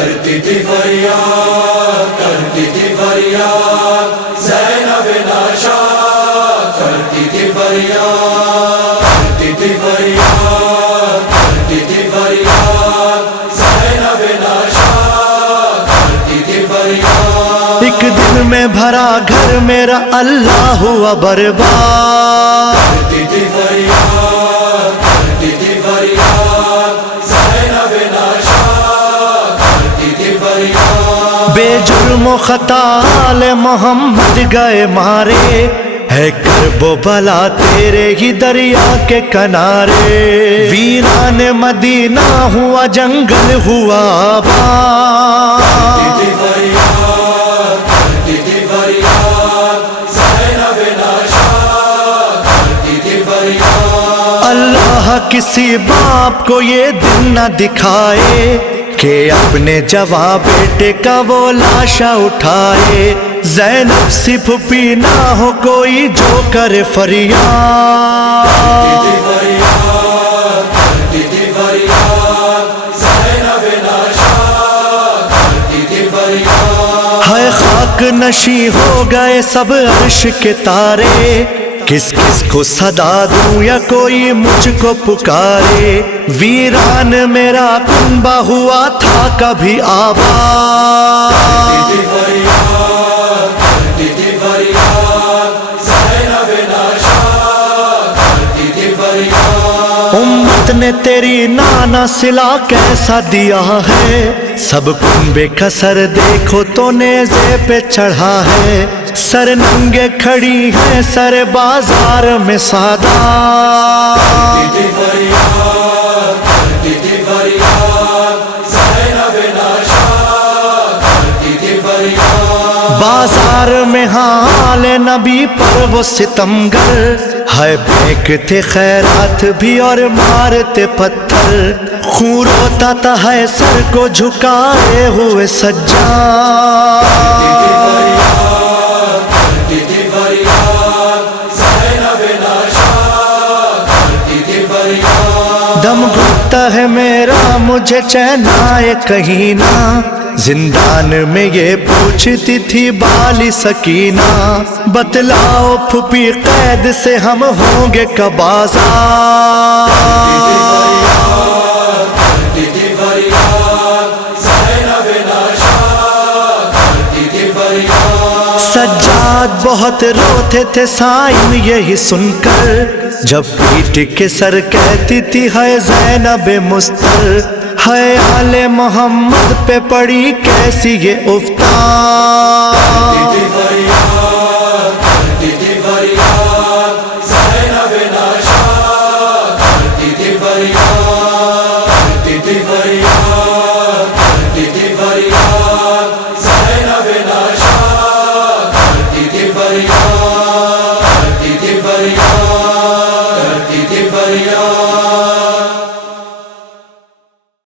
کرتی تھی فریاد، کرتی تھی فریاد، زینب ناشاد کرتی تھی فریاد، کرتی تھی فریاد، کرتی تھی فریاد، زینب ناشاد کرتی تھی فریاد۔ ایک دن میں بھرا گھر میرا اللہ ہوا برباد، کرتی تھی فریاد، کرتی تھی فریاد، زینب ناشاد کرتی تھی فریاد۔ بے جرم و خطا آل محمد گئے مارے، ہے کرب و بلا تیرے ہی دریا کے کنارے، ویران مدینہ ہوا جنگل ہوا آباد۔ کرتی تھی فریاد، کرتی تھی فریاد، زینب ناشاد کرتی تھی فریاد۔ اللہ کسی باپ کو یہ دن نہ دکھائے کہ اپنے جواں بیٹے کا وہ لاشا اٹھائے، زینب سی پھوپھی نہ ہو کوئی جو کرے فریاد۔ کرتی تھی فریاد، کرتی تھی فریاد، زینب ناشاد کرتی تھی فریاد۔ ہے خاک نشیں ہو گئے سب عرش کے تارے، کس کس کو صدا دوں یا کوئی مجھ کو پکارے، ویران میرا کنبہ ہوا تھا کبھی آباد۔ کرتی تھی فریاد، کرتی تھی فریاد، زینب ناشاد کرتی تھی فریاد۔ امت نے تیری نانا صلہ کیسا دیا ہے، سب کنبے کا سر دیکھو تو نیزے پہ چڑھا ہے، سر ننگے کھڑی ہے سر بازار میں سادات۔ کرتی تھی فریاد، کرتی تھی فریاد، زینب ناشاد کرتی تھی فریاد۔ بازار میں حال نبی پر وہ ستمگر، ہے پھینکتے خیرات بھی اور مارتے پتھر، خون روتا تھا ہے سر کو جھکائے ہوئے سجاد۔ کرتی تھی فریاد، کرتی تھی فریاد، زینب ناشاد کرتی تھی فریاد۔ دم گھٹتا ہے میرا مجھے چین آئے کہیں نہ، زندان میں یہ پوچھتی تھی بالی سکینہ، بتلاؤ پھوپھی قید سے ہم ہوں گے کب آزاد۔ کرتی تھی فریاد، زینب ناشاد کرتی تھی فریاد۔ سجاد بہت روتے تھے سائن یہی سن کر، جب پیٹ کے سر کہتی تھی ہے زینب مستر، ہے آل محمد پہ پڑی کیسی یہ افتاد۔